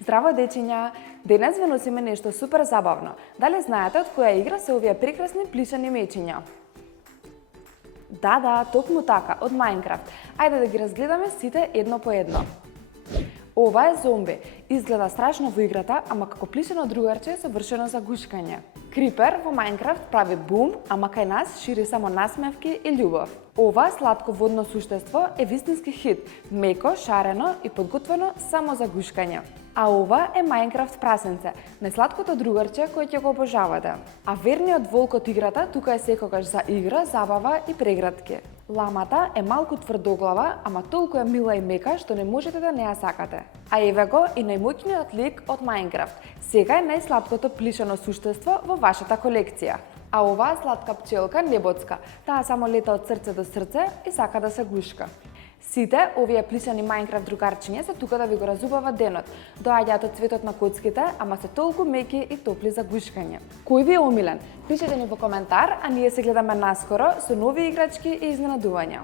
Здраво дечиња! Денес ве носиме нешто супер забавно. Дали знаете од која игра се овие прекрасни плишани мечиња? Да, токму така, од Minecraft. Ајде да ги разгледаме сите едно по едно. Ова е зомби. Изгледа страшно во играта, ама како плишано другарче е совршено за гушкање. Крипер во Minecraft прави бум, ама кај нас шири само насмевки и љубов. Ова сладко водно суштество е вистински хит, меко, шарено и подготвено само за гушкање. А ова е Minecraft прасенце, најсладкото другарче кој ќе го обожавате. А верниот волк од играта тука е секогаш за игра, забава и прегратки. Ламата е малку тврдоглава, ама толку е мила и мека што не можете да не ја сакате. А еве го и најмоќниот лик од Minecraft. Сега е најсладкото плишано суштество во вашата колекција. А оваа сладка пчелка небоцка, таа само лета од срце до срце и сака да се гушка. Сите овие плишани Minecraft другарчиња се тука да ви го разубават денот. Доаѓаат од цветот на коцките, ама се толку меки и топли за гушкање. Кој ви е омилен? Пишете ни во коментар, а ние се гледаме наскоро со нови играчки и изненадувања.